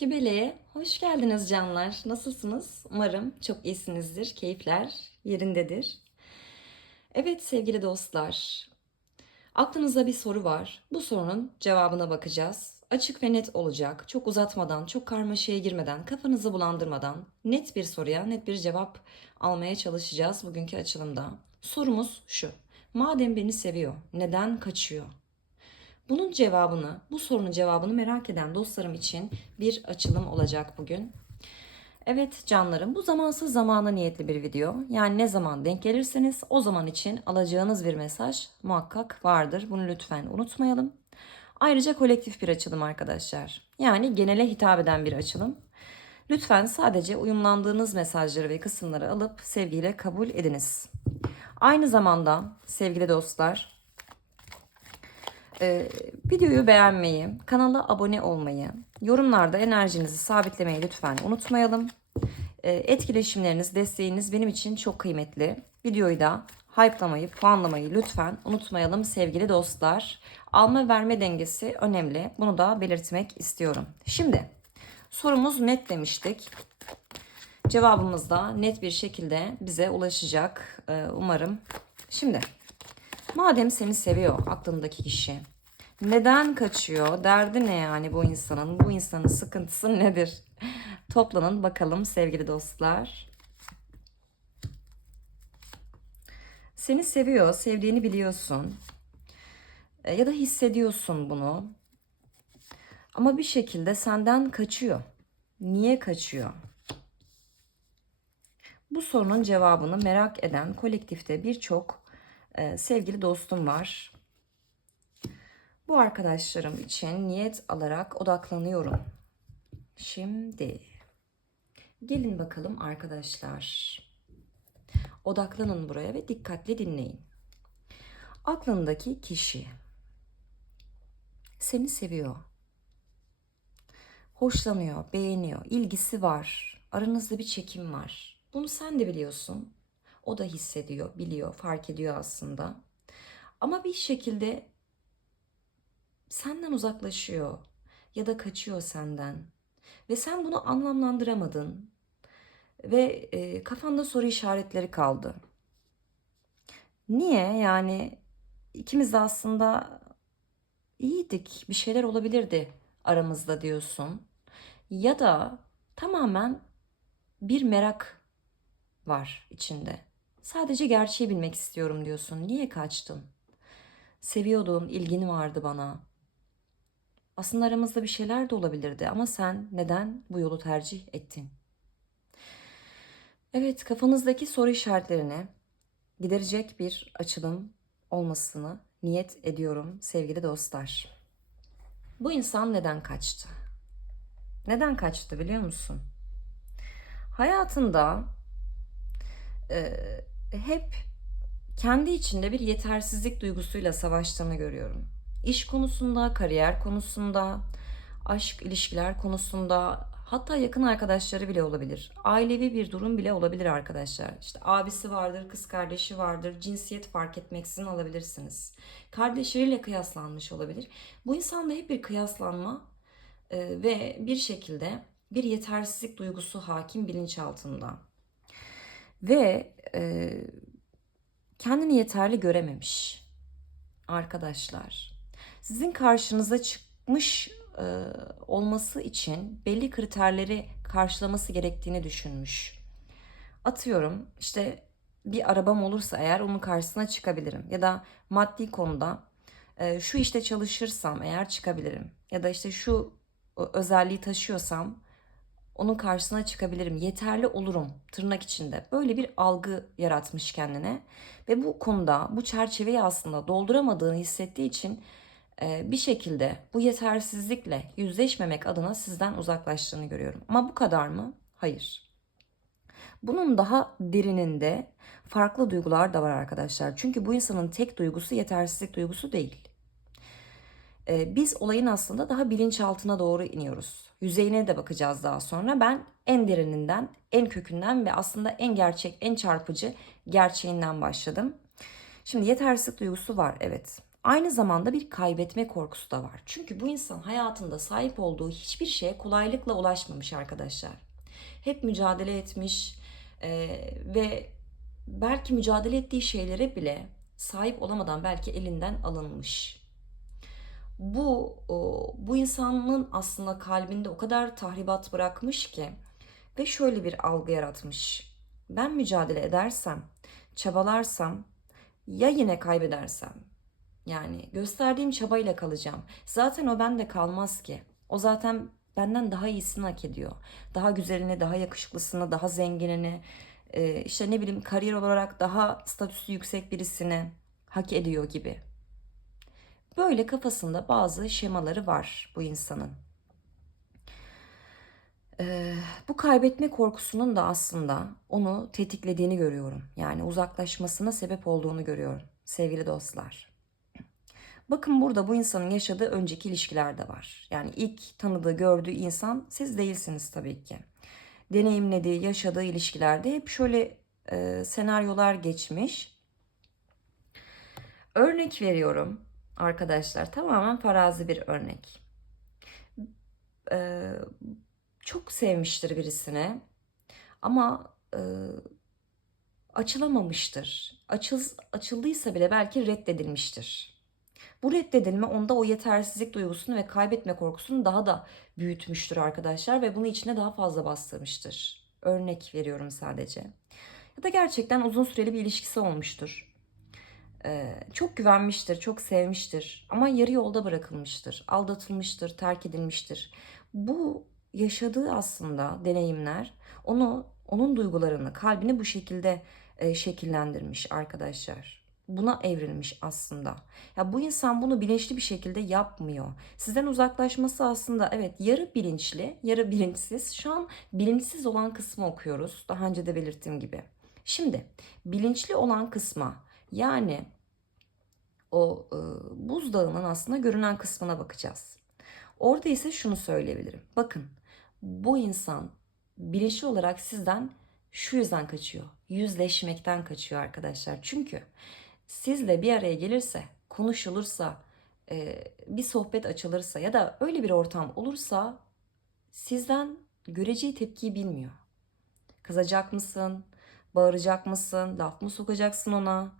Kibele'ye hoş geldiniz canlar. Nasılsınız? Umarım çok iyisinizdir. Keyifler yerindedir. Evet sevgili dostlar. Aklınızda bir soru var. Bu sorunun cevabına bakacağız. Açık ve net olacak. Çok uzatmadan, çok karmaşaya girmeden, kafanızı bulandırmadan net bir soruya net bir cevap almaya çalışacağız bugünkü açılımda. Sorumuz şu. Madem beni seviyor, neden kaçıyor? Bunun cevabını, bu sorunun cevabını merak eden dostlarım için bir açılım olacak bugün. Evet canlarım bu zamansız zamana niyetli bir video. Yani ne zaman denk gelirseniz o zaman için alacağınız bir mesaj muhakkak vardır. Bunu lütfen unutmayalım. Ayrıca kolektif bir açılım arkadaşlar. Yani genele hitap eden bir açılım. Lütfen sadece uyumlandığınız mesajları ve kısımları alıp sevgiyle kabul ediniz. Aynı zamanda sevgili dostlar ee, videoyu beğenmeyi, kanala abone olmayı, yorumlarda enerjinizi sabitlemeyi lütfen unutmayalım. Ee, etkileşimleriniz, desteğiniz benim için çok kıymetli. Videoyu da hype'lamayı, puanlamayı lütfen unutmayalım sevgili dostlar. Alma verme dengesi önemli. Bunu da belirtmek istiyorum. Şimdi sorumuz net demiştik. Cevabımız da net bir şekilde bize ulaşacak ee, umarım. Şimdi Madem seni seviyor aklındaki kişi. Neden kaçıyor? Derdi ne yani bu insanın? Bu insanın sıkıntısı nedir? Toplanın bakalım sevgili dostlar. Seni seviyor, sevdiğini biliyorsun. E, Ya da hissediyorsun bunu. Ama bir şekilde senden kaçıyor. Niye kaçıyor? Bu sorunun cevabını merak eden kolektifte birçok e, sevgili dostum var. Bu arkadaşlarım için niyet alarak odaklanıyorum. Şimdi gelin bakalım arkadaşlar. Odaklanın buraya ve dikkatli dinleyin. Aklındaki kişi seni seviyor. Hoşlanıyor, beğeniyor, ilgisi var. Aranızda bir çekim var. Bunu sen de biliyorsun. O da hissediyor, biliyor, fark ediyor aslında. Ama bir şekilde senden uzaklaşıyor ya da kaçıyor senden. Ve sen bunu anlamlandıramadın. Ve e, kafanda soru işaretleri kaldı. Niye? Yani ikimiz de aslında iyiydik. Bir şeyler olabilirdi aramızda diyorsun. Ya da tamamen bir merak var içinde. Sadece gerçeği bilmek istiyorum diyorsun. Niye kaçtın? Seviyordum, ilgin vardı bana. Aslında aramızda bir şeyler de olabilirdi ama sen neden bu yolu tercih ettin? Evet, kafanızdaki soru işaretlerini giderecek bir açılım olmasını niyet ediyorum sevgili dostlar. Bu insan neden kaçtı? Neden kaçtı biliyor musun? Hayatında hep kendi içinde bir yetersizlik duygusuyla savaştığını görüyorum. İş konusunda, kariyer konusunda, aşk ilişkiler konusunda, hatta yakın arkadaşları bile olabilir. Ailevi bir durum bile olabilir arkadaşlar. İşte abisi vardır, kız kardeşi vardır, cinsiyet fark etmeksizin alabilirsiniz. Kardeşleriyle kıyaslanmış olabilir. Bu insanda hep bir kıyaslanma e, ve bir şekilde bir yetersizlik duygusu hakim bilinçaltında. Ve e, kendini yeterli görememiş arkadaşlar. Sizin karşınıza çıkmış e, olması için belli kriterleri karşılaması gerektiğini düşünmüş. Atıyorum işte bir arabam olursa eğer onun karşısına çıkabilirim. Ya da maddi konuda e, şu işte çalışırsam eğer çıkabilirim. Ya da işte şu özelliği taşıyorsam onun karşısına çıkabilirim, yeterli olurum tırnak içinde. Böyle bir algı yaratmış kendine ve bu konuda bu çerçeveyi aslında dolduramadığını hissettiği için e, bir şekilde bu yetersizlikle yüzleşmemek adına sizden uzaklaştığını görüyorum. Ama bu kadar mı? Hayır. Bunun daha derininde farklı duygular da var arkadaşlar. Çünkü bu insanın tek duygusu yetersizlik duygusu değil. E, biz olayın aslında daha bilinçaltına doğru iniyoruz. Yüzeyine de bakacağız daha sonra. Ben en derininden, en kökünden ve aslında en gerçek, en çarpıcı gerçeğinden başladım. Şimdi yetersizlik duygusu var evet. Aynı zamanda bir kaybetme korkusu da var. Çünkü bu insan hayatında sahip olduğu hiçbir şeye kolaylıkla ulaşmamış arkadaşlar. Hep mücadele etmiş eee, ve belki mücadele ettiği şeylere bile sahip olamadan belki elinden alınmış. Bu bu insanın aslında kalbinde o kadar tahribat bırakmış ki ve şöyle bir algı yaratmış. Ben mücadele edersem, çabalarsam ya yine kaybedersem? Yani gösterdiğim çabayla kalacağım. Zaten o bende kalmaz ki. O zaten benden daha iyisini hak ediyor. Daha güzelini, daha yakışıklısını, daha zenginini, işte ne bileyim kariyer olarak daha statüsü yüksek birisini hak ediyor gibi. Böyle kafasında bazı şemaları var bu insanın. Ee, bu kaybetme korkusunun da aslında onu tetiklediğini görüyorum. Yani uzaklaşmasına sebep olduğunu görüyorum sevgili dostlar. Bakın burada bu insanın yaşadığı önceki ilişkiler de var. Yani ilk tanıdığı, gördüğü insan siz değilsiniz tabii ki. Deneyimlediği, yaşadığı ilişkilerde hep şöyle e, senaryolar geçmiş. Örnek veriyorum arkadaşlar. Tamamen farazi bir örnek. Ee, çok sevmiştir birisine ama e, açılamamıştır. Açıl, açıldıysa bile belki reddedilmiştir. Bu reddedilme onda o yetersizlik duygusunu ve kaybetme korkusunu daha da büyütmüştür arkadaşlar ve bunu içine daha fazla bastırmıştır. Örnek veriyorum sadece. Ya da gerçekten uzun süreli bir ilişkisi olmuştur. Ee, çok güvenmiştir, çok sevmiştir ama yarı yolda bırakılmıştır, aldatılmıştır, terk edilmiştir. Bu yaşadığı aslında deneyimler onu onun duygularını, kalbini bu şekilde e, şekillendirmiş arkadaşlar. Buna evrilmiş aslında. Ya bu insan bunu bilinçli bir şekilde yapmıyor. Sizden uzaklaşması aslında evet yarı bilinçli, yarı bilinçsiz. Şu an bilinçsiz olan kısmı okuyoruz. Daha önce de belirttiğim gibi. Şimdi bilinçli olan kısma yani o e, buzdağının aslında görünen kısmına bakacağız. Orada ise şunu söyleyebilirim. Bakın bu insan bilinçli olarak sizden şu yüzden kaçıyor. Yüzleşmekten kaçıyor arkadaşlar. Çünkü sizle bir araya gelirse, konuşulursa, e, bir sohbet açılırsa ya da öyle bir ortam olursa sizden göreceği tepkiyi bilmiyor. Kızacak mısın? Bağıracak mısın? Laf mı sokacaksın ona?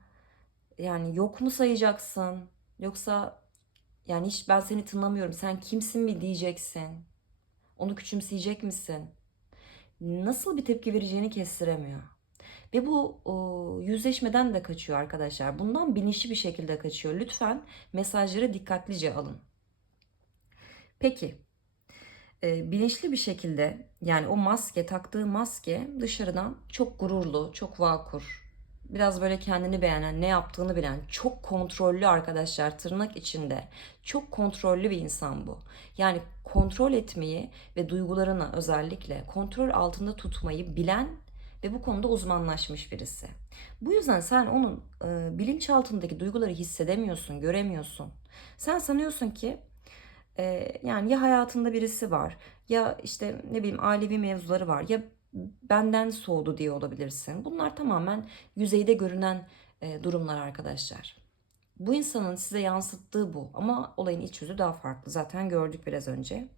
Yani yok mu sayacaksın? Yoksa yani hiç ben seni tınlamıyorum. Sen kimsin mi diyeceksin? Onu küçümseyecek misin? Nasıl bir tepki vereceğini kestiremiyor. Ve bu o, yüzleşmeden de kaçıyor arkadaşlar. Bundan bilinçli bir şekilde kaçıyor. Lütfen mesajları dikkatlice alın. Peki, e, bilinçli bir şekilde yani o maske, taktığı maske dışarıdan çok gururlu, çok vakur, biraz böyle kendini beğenen, ne yaptığını bilen, çok kontrollü arkadaşlar tırnak içinde. Çok kontrollü bir insan bu. Yani kontrol etmeyi ve duygularını özellikle kontrol altında tutmayı bilen ve bu konuda uzmanlaşmış birisi. Bu yüzden sen onun e, bilinç altındaki duyguları hissedemiyorsun, göremiyorsun. Sen sanıyorsun ki e, yani ya hayatında birisi var ya işte ne bileyim ailevi mevzuları var ya benden soğudu diye olabilirsin. Bunlar tamamen yüzeyde görünen e, durumlar arkadaşlar. Bu insanın size yansıttığı bu ama olayın iç yüzü daha farklı. Zaten gördük biraz önce.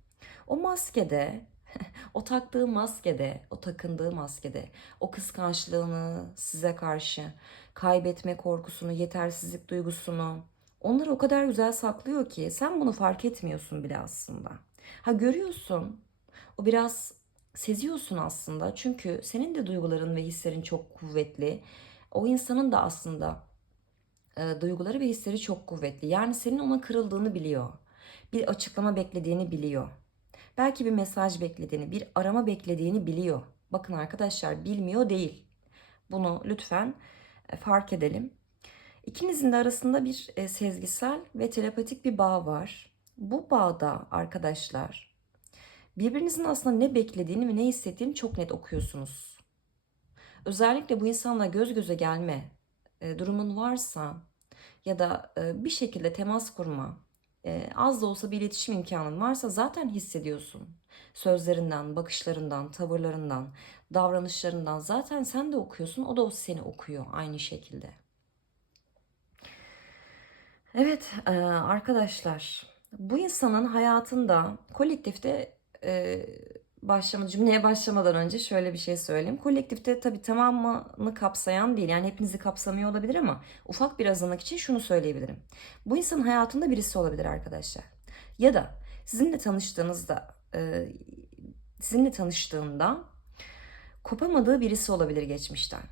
O maskede, o taktığı maskede, o takındığı maskede, o kıskançlığını size karşı, kaybetme korkusunu, yetersizlik duygusunu, onları o kadar güzel saklıyor ki sen bunu fark etmiyorsun bile aslında. Ha görüyorsun, o biraz seziyorsun aslında. Çünkü senin de duyguların ve hislerin çok kuvvetli. O insanın da aslında e, duyguları ve hisleri çok kuvvetli. Yani senin ona kırıldığını biliyor. Bir açıklama beklediğini biliyor. Belki bir mesaj beklediğini, bir arama beklediğini biliyor. Bakın arkadaşlar bilmiyor değil. Bunu lütfen e, fark edelim. İkinizin de arasında bir e, sezgisel ve telepatik bir bağ var. Bu bağda arkadaşlar birbirinizin aslında ne beklediğini ve ne hissettiğini çok net okuyorsunuz. Özellikle bu insanla göz göze gelme e, durumun varsa ya da e, bir şekilde temas kurma, e, az da olsa bir iletişim imkanın varsa zaten hissediyorsun. Sözlerinden, bakışlarından, tavırlarından, davranışlarından zaten sen de okuyorsun, o da seni okuyor aynı şekilde. Evet arkadaşlar bu insanın hayatında kolektifte e, başlama, cümleye başlamadan önce şöyle bir şey söyleyeyim. Kolektifte tabii tamamını kapsayan değil yani hepinizi kapsamıyor olabilir ama ufak bir azınlık için şunu söyleyebilirim. Bu insanın hayatında birisi olabilir arkadaşlar. Ya da sizinle tanıştığınızda e, sizinle tanıştığında kopamadığı birisi olabilir geçmişten.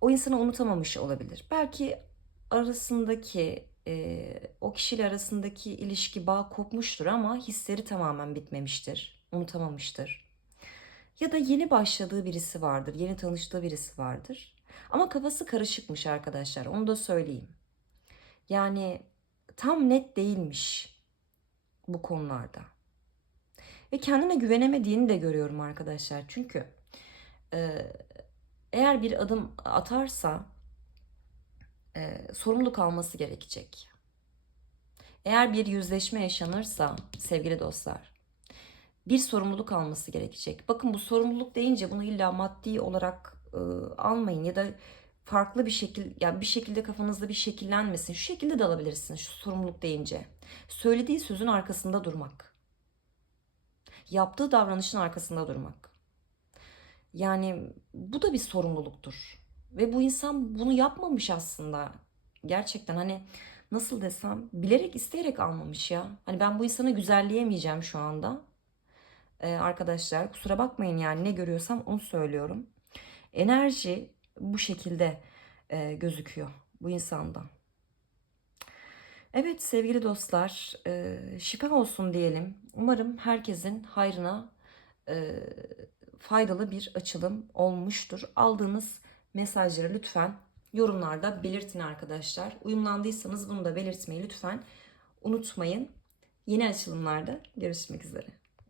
O insanı unutamamış olabilir. Belki arasındaki e, o kişiyle arasındaki ilişki bağ kopmuştur ama hisleri tamamen bitmemiştir. Unutamamıştır. Ya da yeni başladığı birisi vardır. Yeni tanıştığı birisi vardır. Ama kafası karışıkmış arkadaşlar. Onu da söyleyeyim. Yani tam net değilmiş bu konularda. Ve kendine güvenemediğini de görüyorum arkadaşlar. Çünkü e, eğer bir adım atarsa e, sorumluluk alması gerekecek. Eğer bir yüzleşme yaşanırsa sevgili dostlar bir sorumluluk alması gerekecek. Bakın bu sorumluluk deyince bunu illa maddi olarak e, almayın ya da farklı bir şekil yani bir şekilde kafanızda bir şekillenmesin. Şu şekilde de alabilirsiniz şu sorumluluk deyince. Söylediği sözün arkasında durmak. Yaptığı davranışın arkasında durmak. Yani bu da bir sorumluluktur. Ve bu insan bunu yapmamış aslında. Gerçekten hani nasıl desem bilerek isteyerek almamış ya. Hani ben bu insana güzelleyemeyeceğim şu anda. Ee, arkadaşlar kusura bakmayın yani ne görüyorsam onu söylüyorum. Enerji bu şekilde e, gözüküyor bu insanda. Evet sevgili dostlar e, şifa olsun diyelim. Umarım herkesin hayrına e, faydalı bir açılım olmuştur. Aldığınız mesajları lütfen yorumlarda belirtin arkadaşlar. Uyumlandıysanız bunu da belirtmeyi lütfen unutmayın. Yeni açılımlarda görüşmek üzere.